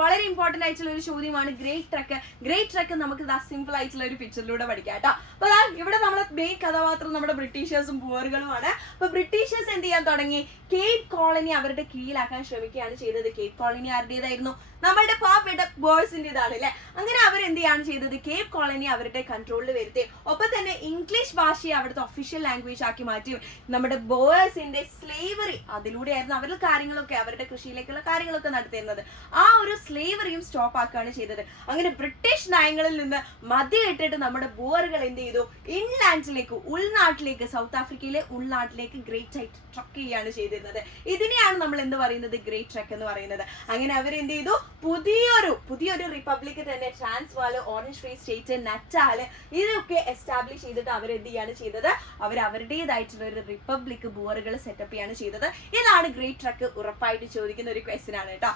വളരെ ഇമ്പോർട്ടന്റ് ആയിട്ടുള്ള ഒരു ചോദ്യമാണ് ഗ്രേറ്റ് ട്രക്ക് നമുക്ക് സിമ്പിൾ ആയിട്ടുള്ള ഒരു പിക്ചറിലൂടെ പഠിക്കാം കേട്ടോ. അപ്പൊ ഇവിടെ നമ്മളെ മെയിൻ കഥാപാത്രം നമ്മുടെ ബ്രിട്ടീഷേഴ്സും ബൂറുകളുമാണ്. അപ്പൊ ബ്രിട്ടീഷേഴ്സ് എന്ത് ചെയ്യാൻ തുടങ്ങി? കേപ്പ് കോളനി അവരുടെ കീഴിലാക്കാൻ ശ്രമിക്കുകയാണ് ചെയ്തത്. കേപ്പ് കോളനി ആരുടേതായിരുന്നു? നമ്മളുടെ പാവപ്പെട്ട ബോയ്സിന്റേതാണ് അല്ലെ. അങ്ങനെ അവർ എന്ത് ചെയ്യാണ് ചെയ്തത്? കേപ്പ് കോളനി അവരുടെ കൺട്രോളിൽ വരുത്തി. ഒപ്പം തന്നെ ഇംഗ്ലീഷ് ഭാഷയെ അവിടുത്തെ ഒഫീഷ്യൽ ലാംഗ്വേജ് ആക്കി മാറ്റി. നമ്മുടെ ബോയ്സിന്റെ സ്ലേവറി അതിലൂടെയായിരുന്നു അവരുടെ കാര്യങ്ങളൊക്കെ, അവരുടെ കൃഷിയിലേക്കുള്ള കാര്യങ്ങളൊക്കെ നടത്തിയിരുന്നത്. ആ ഒരു സ്ലേവറിയും സ്റ്റോപ്പ് ആക്കുകയാണ് ചെയ്തത്. അങ്ങനെ ബ്രിട്ടീഷ് നയങ്ങളിൽ നിന്ന് മതിയിട്ടിട്ട് നമ്മുടെ ബോറുകൾ എന്ത് ചെയ്തു? ഇൻലാൻഡിലേക്ക്, ഉൾനാട്ടിലേക്ക്, സൗത്ത് ആഫ്രിക്കയിലെ ഉൾനാട്ടിലേക്ക് ഗ്രേറ്റ് ആയിട്ട് ട്രക്ക് ചെയ്യാണ് ചെയ്തിരുന്നത്. ഇതിനെയാണ് നമ്മൾ എന്ത് പറയുന്നത്? ഗ്രേറ്റ് ട്രക്ക് എന്ന് പറയുന്നത്. അങ്ങനെ അവരെന്ത് ചെയ്തു? പുതിയൊരു റിപ്പബ്ലിക് തന്നെ, ട്രാൻസ്വാൾ, ഓറഞ്ച് ഫ്രീ സ്റ്റേറ്റ്, നറ്റാല് ഇതൊക്കെ എസ്റ്റാബ്ലിഷ് ചെയ്തിട്ട് അവരെന്ത് ചെയ്യാണ് ചെയ്തത്? അവരുടേതായിട്ടുള്ള ഒരു റിപ്പബ്ലിക് ബോറുകൾ സെറ്റപ്പ് ചെയ്യാണ് ചെയ്തത്. ഇതാണ് ഗ്രേറ്റ് ട്രക്ക്. ഉറപ്പായിട്ട് ചോദിക്കുന്ന ഒരു ക്വസ്റ്റ്യൻ ആണ് കേട്ടോ.